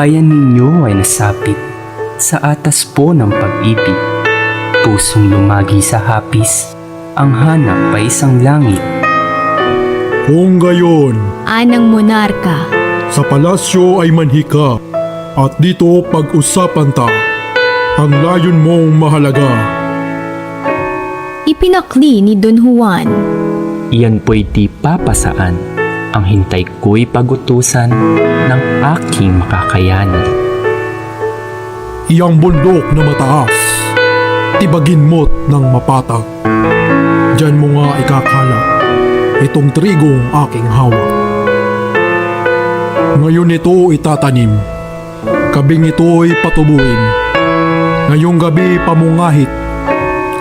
bayan ninyo ay nasapit sa atas po ng pag-ibig. Pusong lumagi sa hapis, ang hanap ay isang langit. Kung gayon, Anang monarka, sa palasyo ay manhi ka, at dito pag-usapan ta ang layon mong mahalaga. ipinakli ni Don Juan. Iyan po'y di papasaan. Ang hintay ko'y pagutusan ng aking makakayanan. Iyang bundok na mataas, tibagin mo't ng mapatag. Diyan mo nga ikakalap itong trigong aking hawak. Ngayon ito itatanim, gabing ito'y patubuin. Ngayong gabi pamungahit,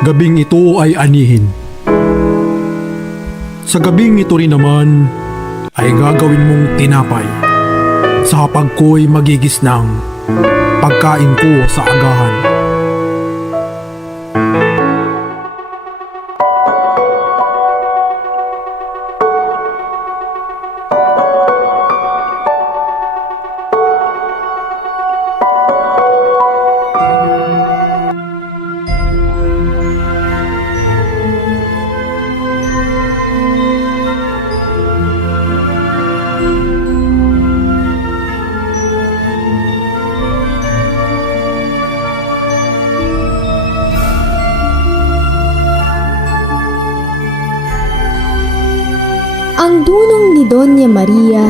gabing ito ay anihin. Sa gabing ito rin naman ay gagawin mong tinapay. Sa hapag ko'y magigisnang pagkain ko sa agahan. Ang dunong ni Doña Maria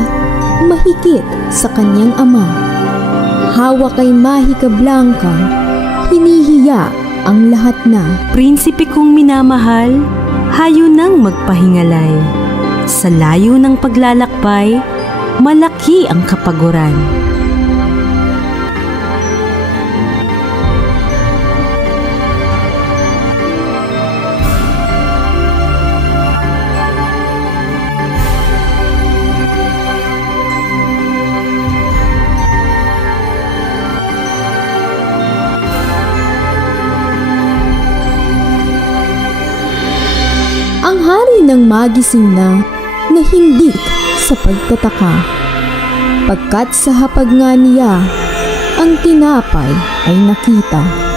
mahigit sa kanyang ama. Hawak kay Mahika Blanca, hinihiya ang lahat na. Prinsipe kong minamahal, hayo nang magpahingalay. Sa layo ng paglalakbay, malaki ang kapaguran. Ang hari ng magising na nahindik sa pagtataka, pagkat sa hapag nga niya, ang tinapay ay nakita.